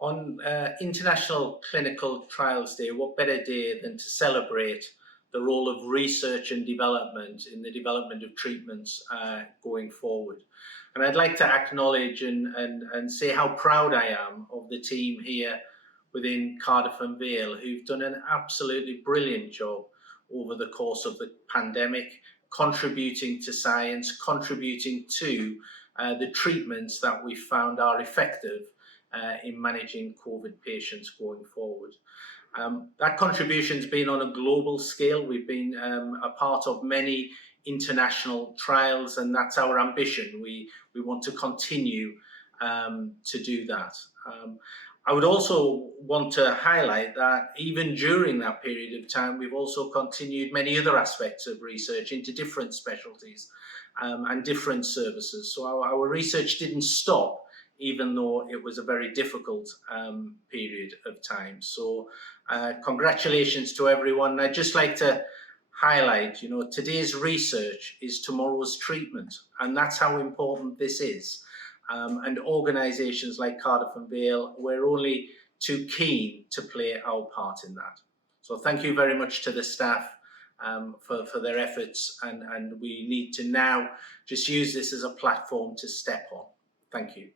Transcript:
On International Clinical Trials Day, what better day than to celebrate the role of research and development in the development of treatments going forward. And I'd like to acknowledge and say how proud I am of the team here within Cardiff and Vale, who've done an absolutely brilliant job over the course of the pandemic, contributing to science, contributing to the treatments that we found are effective in managing COVID patients going forward. That contribution's been on a global scale. We've been a part of many international trials, and that's our ambition. We want to continue to do that. I would also want to highlight that even during that period of time, we've also continued many other aspects of research into different specialties and different services. So our research didn't stop, even though it was a very difficult period of time. So congratulations to everyone. I'd just like to highlight, today's research is tomorrow's treatment, and that's how important this is. And organisations like Cardiff and Vale, we're only too keen to play our part in that. So thank you very much to the staff for their efforts, and we need to now just use this as a platform to step on. Thank you.